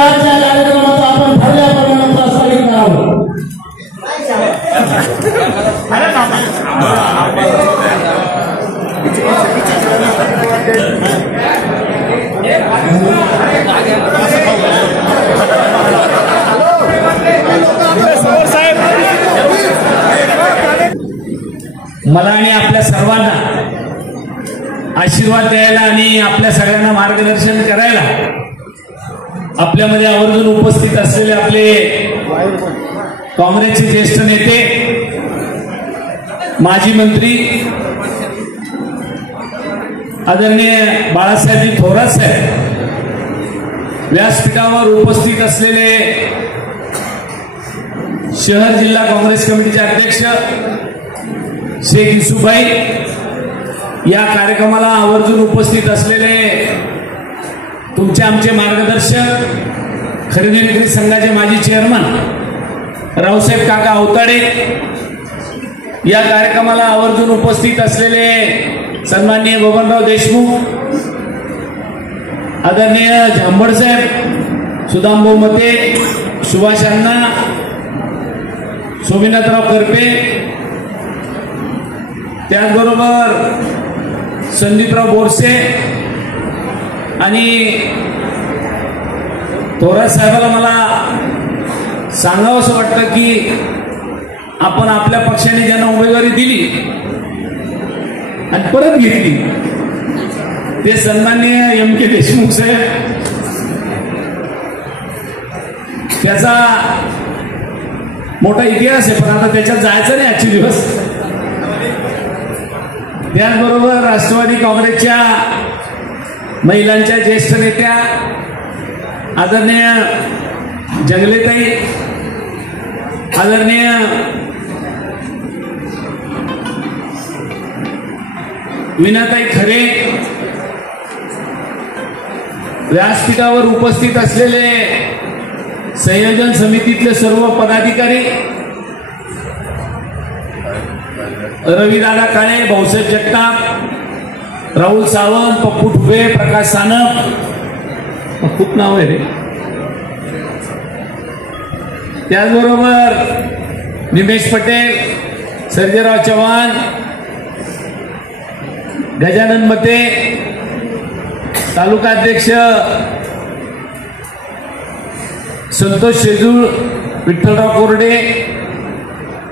आजच्या कार्यक्रमाचा आपण ठरल्या प्रमाणात प्रस्तावित करावं. मला आणि आपल्या सर्वांना आशीर्वाद द्यायला आणि आपल्या सगळ्यांना मार्गदर्शन करायला आपल्यामध्ये आवर्जून उपस्थित असलेले आपले काँग्रेसचे ज्येष्ठ नेते, माजी मंत्री आदरणीय बाळासाहेबजी थोरात साहेब, व्यासपीठावर उपस्थित असलेले शहर जिल्हा काँग्रेस कमिटीचे अध्यक्ष शेख युसुफभाई, या कार्यक्रमाला आवर्जून उपस्थित असलेले तुमचे आमचे मार्गदर्शक, खरेदी विक्री संघाचे माजी चेअरमन रावसाहेब काका अवताडे, या कार्यक्रमाला आवर्जून उपस्थित असलेले सन्माननीय बबनराव देशमुख, आदरणीय झांबड साहेब, सुदामभाऊ मते, सुभाष अण्णा, सोमनाथराव करपे, त्याचबरोबर संदीपराव बोरसे आणि थोरात साहेबाला मला सांगावं असं वाटतं की आपण आपल्या पक्षाने ज्यांना उमेदवारी दिली आणि परत घेतली ते सन्माननीय एम के देशमुख साहेब, त्याचा मोठा इतिहास आहे, पण आता त्याच्यात जायचं नाही आजचे दिवस. त्याचबरोबर राष्ट्रवादी काँग्रेसच्या महिलांच्या ज्येष्ठ नेत्या आदरणीय जंगलेताई, आदरणीय विनाताई खरे, व्यासपीठावर उपस्थित असलेले संयोजन समितीतले सर्व पदाधिकारी, रविदादा काळे, भाऊसाहेब जगताप, राहुल सावंत, पप्पू ठुबे, प्रकाश सानप, खूप नाव आहे रे. त्याचबरोबर निमेश पटेल, सर्जेराव चव्हाण, गजानन मते, तालुका अध्यक्ष संतोष शेजूळ, विठ्ठलराव कोरडे,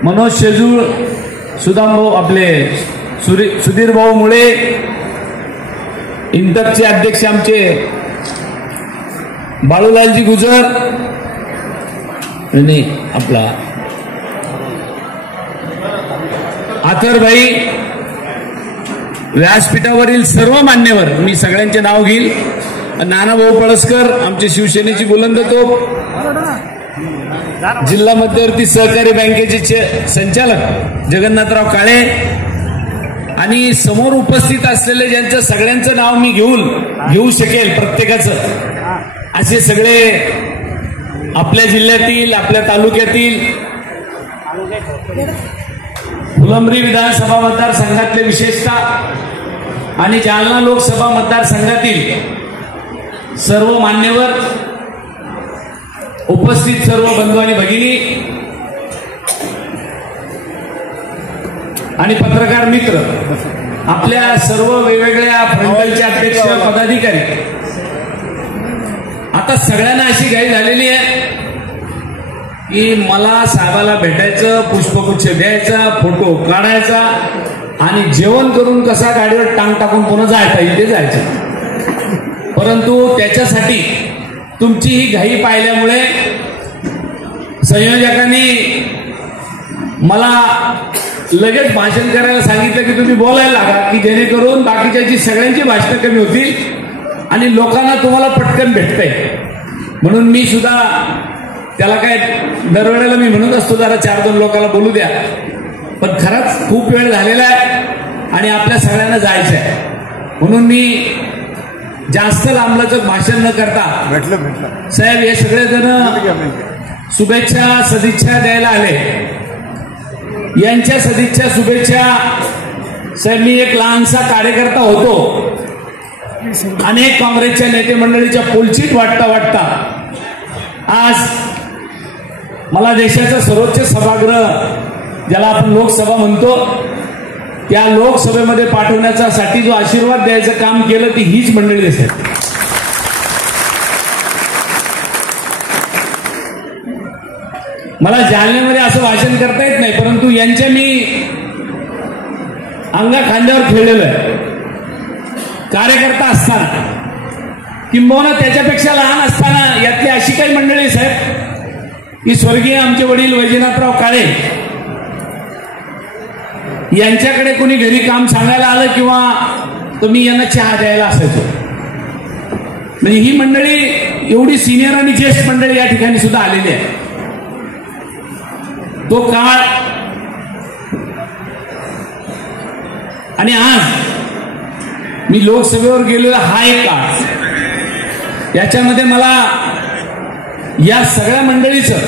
मनोज शेजूळ, सुदामभाऊ आपले सुधीर भाऊ मुळे, इंटकचे अध्यक्ष आमचे बाळूलालजी गुजर आणि आपला आथरभाई, व्यासपीठावरील सर्व मान्यवर, मी सगळ्यांचे नाव घेईल. नानाभाऊ पळसकर, आमचे शिवसेनेची बुलंद तोप, जिल्हा मध्यवर्ती सहकारी बँकेचे संचालक जगन्नाथराव काळे आणि समोर उपस्थित असलेले ज्यांचं सगळ्यांचं नाव मी घेऊ शकेल प्रत्येकाचं, असे सगळे आपल्या जिल्ह्यातील, आपल्या तालुक्यातील, फुलंब्री विधानसभा मतदारसंघातले विशेषतः आणि जालना लोकसभा मतदारसंघातील सर्व मान्यवर, उपस्थित सर्व बंधू आणि भगिनी आणि पत्रकार मित्र, आपल्या सर्व वेगवेगळ्या फ्रंटलचे अध्यक्ष, पदाधिकारी, आता सगळ्यांना अशी घाई झालेली आहे की मला साहेबाला भेटायचं, पुष्पगुच्छ द्यायचा, फोटो काढायचा आणि जेवण करून कसा गाडीवर टांग टाकून पुन्हा जायचा इथे जायचं. परंतु त्याच्यासाठी तुमची ही घाई पाहिल्यामुळे संयोजकांनी मला लगेच भाषण करायला सांगितलं की तुम्ही बोलायला लागा, की जेणेकरून बाकीच्याची सगळ्यांची भाषणं कमी होतील आणि लोकांना तुम्हाला पटकन भेटतंय. म्हणून मी सुद्धा त्याला काय दरवेळेला मी म्हणत असतो जरा 4-2 लोकांना बोलू द्या, पण खरंच खूप वेळ झालेला आहे आणि आपल्या सगळ्यांना जायचं आहे. म्हणून मी जास्त लांबलचक भाषण न करता साहेब हे सगळे जण शुभेच्छा सदिच्छा द्यायला आले, यांच्या सदिच्छा शुभेच्छा साहेब, मी एक लहानसा कार्यकर्ता होतो, अनेक काँग्रेसच्या नेते मंडळीच्या पोलचीत वाटता आज मला देशाचं सर्वोच्च सभागृह ज्याला आपण लोकसभा म्हणतो त्या लोकसभेमध्ये पाठवण्यासाठी जो आशीर्वाद द्यायचं काम केलं ती हीच मंडळी दिसत. मला जालन्यामध्ये असं भाषण करता येत नाही, परंतु यांच्या मी अंगा खांद्यावर खेळलेलो आहे कार्यकर्ता असताना, किंबहुना त्याच्यापेक्षा लहान असताना. यातली अशी काही मंडळी साहेब की स्वर्गीय आमचे वडील वैजनाथराव काळे यांच्याकडे कोणी घरी काम सांगायला आलं किंवा तुम्ही यांना चहा द्यायला असायचो. म्हणजे ही मंडळी एवढी सिनियर आणि ज्येष्ठ मंडळी या ठिकाणी सुद्धा आलेली आहे. तो काळ आणि आज मी लोकसभेवर गेलेला हा एक काळ, याच्यामध्ये मला या सगळ्या मंडळीचं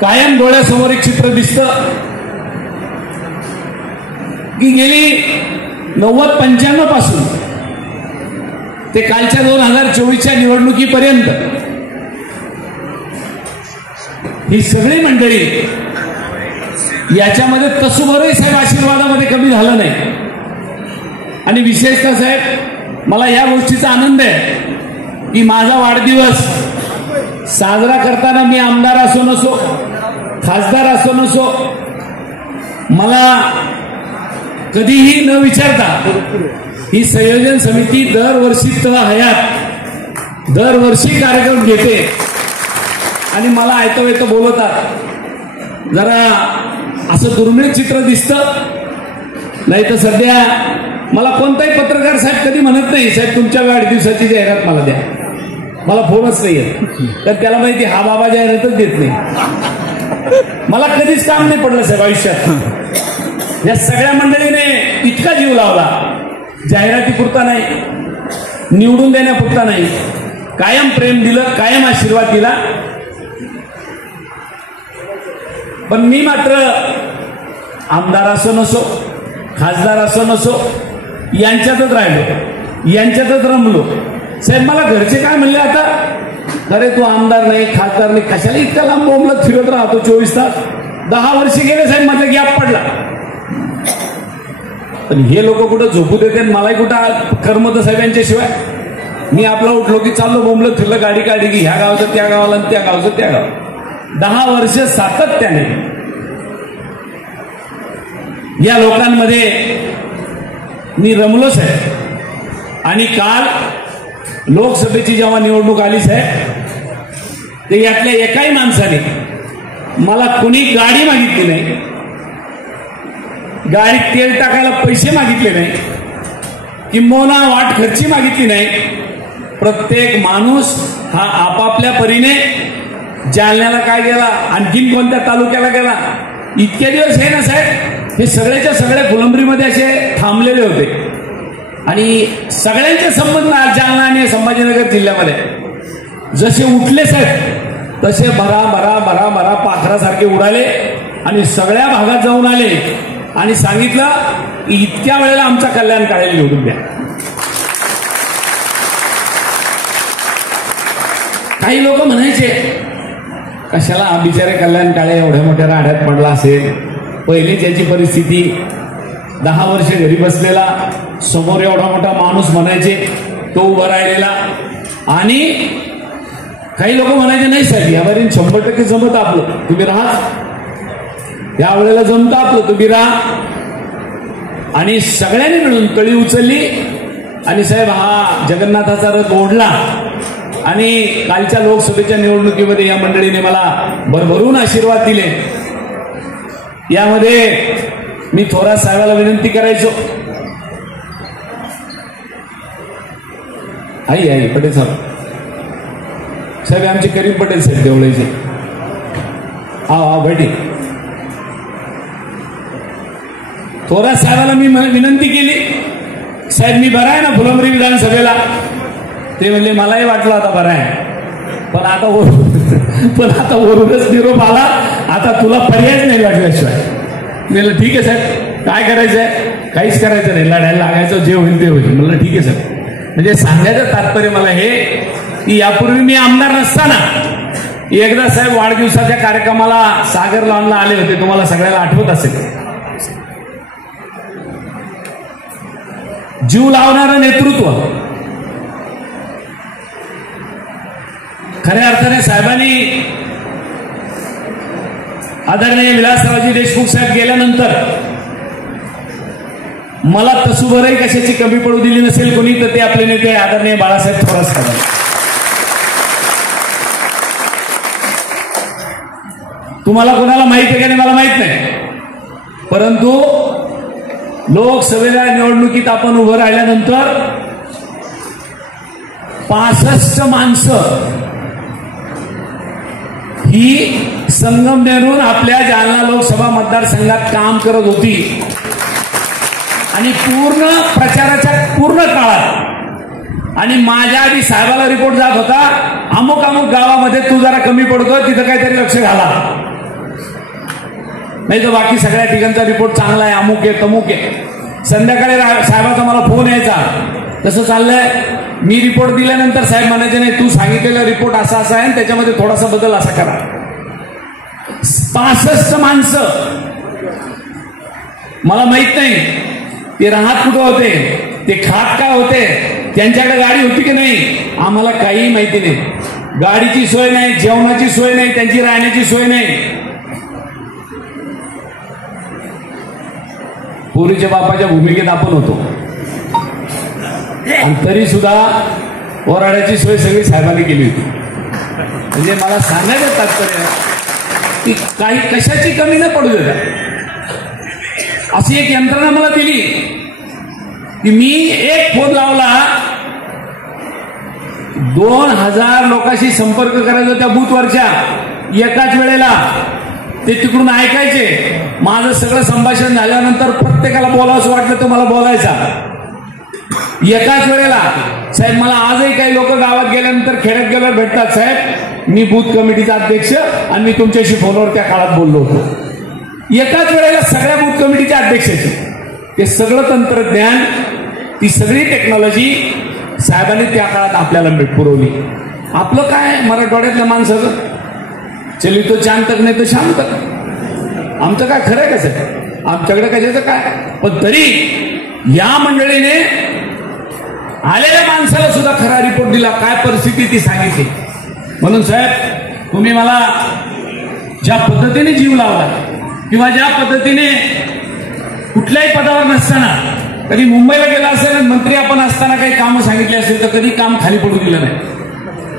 कायम डोळ्यासमोर एक चित्र दिसतं की गेली 90-95 पासून ते कालच्या 2024च्या निवडणुकीपर्यंत ही सगळी मंडळी याच्यामध्ये तसुभरही साहेब आशीर्वादामध्ये कमी झालं नाही. आणि विशेषतः साहेब मला या गोष्टीचा आनंद आहे की माझा वाढदिवस साजरा करताना मी आमदार असो नसो, खासदार असो नसो, मला कधीही न विचारता ही संयोजन समिती दरवर्षी हयात दरवर्षी कार्यक्रम घेते आणि मला ऐकतो बोलवतात. जरा असं दुर्मिळ चित्र दिसतं. नाही तर सध्या मला कोणताही पत्रकार साहेब कधी म्हणत नाही साहेब तुमच्या वाढदिवसाची जाहिरात मला द्या, मला फोनच नाही येत. तर त्याला माहिती हा बाबा जाहिरातच देत नाही. मला कधीच काम नाही पडलं साहेब आयुष्यात. या सगळ्या मंडळीने इतका जीव लावला, जाहिरातीपुरता नाही, निवडून देण्यापुरता नाही, कायम प्रेम दिलं, कायम आशीर्वाद दिला. पण मी मात्र आमदार असो नसो, खासदार असो नसो, यांच्यातच राहिलो, यांच्यातच रमलो. साहेब मला घरचे काय म्हणले आता, अरे तू आमदार नाही, खासदार नाही, कशाला इतका लांब बोंबलत फिरत राहतो 24 तास. 10 वर्ष गेले साहेब, म्हटलं गॅप पडला. पण हे लोक कुठं झोपू देते, मलाही कुठं करमत साहेब यांच्याशिवाय. मी आपला उठलो की चाललो बोंबलत फिरलं, गाडी काढली की ह्या गावचं त्या गावाला, त्या गावचं त्या गाव. 10 वर्ष सातत्याने या लोकांमध्ये मी रमलो साहेब. आणि काल लोकसभेची जेव्हा निवडणूक आली साहेब, ते यातल्या एकाही माणसाने मला कुणी गाडी मागितली नाही, गाडीत तेल टाकायला पैसे मागितले नाही, किंबहुना वाट खर्ची मागितली नाही. प्रत्येक माणूस हा आपापल्या परीने जालन्याला काय गेला, आणखीन कोणत्या तालुक्याला गेला. इतके दिवस हे ना साहेब, हे सगळ्याच्या सगळ्या फुलंब्रीमध्ये असे थांबलेले होते आणि सगळ्यांचे संबंध जालना आणि संभाजीनगर जिल्ह्यामध्ये जसे उठले साहेब तसे भरा भरा भरा भरा पाखरासारखे उडाले आणि सगळ्या भागात जाऊन आले आणि सांगितलं की इतक्या वेळेला आमचा कल्याण काळे निवडून द्या. काही लोक म्हणायचे कशाला बिचारे कल्याण काळे एवढ्या मोठ्या राड्यात पडला असेल. पहिली त्याची परिस्थिती 10 वर्ष घरी बसलेला, समोर एवढा मोठा माणूस म्हणायचे, तो उभा राहिलेला. आणि काही लोक म्हणायचे नाही साहेब यावरील 100% जमत आपलं, तुम्ही राहा, यावेळेला जमतं आपलं, तुम्ही राहा. आणि सगळ्यांनी मिळून तळी उचलली आणि साहेब हा जगन्नाथाचा रथ ओढला. आणि कालच्या लोकसभेच्या निवडणुकीमध्ये या मंडळीने मला भरभरून आशीर्वाद दिले. यामध्ये मी थोरात साहेबाला विनंती करायचो, आई पटेल साहेब आमचे करीम पटेल साहेब देवळेचे, हा बैठी. थोरात साहेबाला मी विनंती केली, साहेब मी बरा आहे ना फुलंब्री विधानसभेला. ते म्हणले मलाही वाटलं आता बरं आहे, पण आता वरूनच निरोप आला, आता तुला पर्यायच नाही वाटल्याशिवाय. म्हणलं ठीक आहे साहेब, काय करायचंय, काहीच करायचं नाही, लढायला लागायचं, जे होईल ते होईल. म्हणलं ठीक आहे साहेब. म्हणजे सांगायचं तात्पर्य मला हे की यापूर्वी मी आमदार नसताना एकदा साहेब वाढदिवसाच्या कार्यक्रमाला सागर लॉनला आले होते, तुम्हाला सगळ्याला आठवत असेल. जीव लावणारं नेतृत्व, खऱ्या अर्थाने साहेबांनी आदरणीय विलासरावजी देशमुख साहेब गेल्यानंतर मला तसूभरही कशाची कमी पडू दिली नसेल कोणी, तर ते आपले नेते आदरणीय बाळासाहेब थोरात साहेब. तुम्हाला कोणाला माहित आहे का नाही मला माहित नाही, परंतु लोकसभेच्या निवडणुकीत आपण उभं राहिल्यानंतर 65 माणसं ही संगमनेरहून आपल्या जालना लोकसभा मतदारसंघात काम करत होती आणि पूर्ण प्रचाराच्या पूर्ण काळात आणि माझ्या आधी साहेबाला रिपोर्ट जात होता, अमुक अमुक गावामध्ये तू जरा कमी पडतो, तिथं काहीतरी लक्ष घाला, नाही तर बाकी सगळ्या ठिकाणचा रिपोर्ट चांगला आहे, अमुक आहे तमुक आहे. संध्याकाळी साहेबाचा मला फोन यायचा, तसं चाललंय. मी रिपोर्ट दिल्यानंतर साहेब म्हणायचे नाही, तू सांगितलेला रिपोर्ट असा असा आहे, त्याच्यामध्ये थोडासा बदल असा करा. 65 माणसं, मला माहित नाही ते राहत कुठं होते, ते खात काय होते, त्यांच्याकडे गाडी होती की नाही, आम्हाला काही माहिती नाही. गाडीची सोय नाही, जेवणाची सोय नाही, त्यांची राहण्याची सोय नाही. पोरीच्या बापाच्या भूमिकेत आपण होतो आणि तरी सुद्धा ओराड्याची सोय सगळी साहेबांनी केली होती. म्हणजे मला सांगायचं तात्पर्य की काही कशाची कमी न पडू देता. अशी एक यंत्रणा मला दिली की मी एक फोन लावला, 2000 लोकांशी संपर्क करायचा त्या बूथवरच्या एकाच वेळेला. ते तिकडून ऐकायचे. माझं सगळं संभाषण झाल्यानंतर प्रत्येकाला बोलावंसं वाटलं तर मला बोलायचा एकाच वेळेला. साहेब मला आजही काही लोक गावात गेल्यानंतर खेड्यात गेल्यावर भेटतात, साहेब मी बूथ कमिटीचा अध्यक्ष आणि मी तुमच्याशी फोनवर त्या काळात बोललो होतो. एकाच वेळेला सगळ्या बूथ कमिटीच्या अध्यक्षाची ते सगळं तंत्रज्ञान, ती सगळी टेक्नॉलॉजी साहेबांनी त्या काळात आपल्याला पुरवली. आपलं काय मराठवाड्यातल्या माणसाचं चली तो चांद तक नाही तर शाम तक, आमचं काय खरंय कसं आहे, आमच्याकडे कशाचं काय. पण तरी या मंडळीने आलेल्या माणसाला सुद्धा खरा रिपोर्ट दिला, काय परिस्थिती ती सांगितली. म्हणून साहेब तुम्ही मला ज्या पद्धतीने जीव लावला किंवा ज्या पद्धतीने कुठल्याही पदावर नसताना, कधी मुंबईला गेला असेल मंत्री आपण असताना काही कामं सांगितली असेल तर कधी काम खाली पडू दिलं नाही.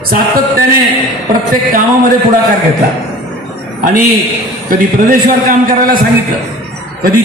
सातत्याने प्रत्येक कामामध्ये पुढाकार घेतला आणि कधी प्रदेशवर काम करायला सांगितलं, कधी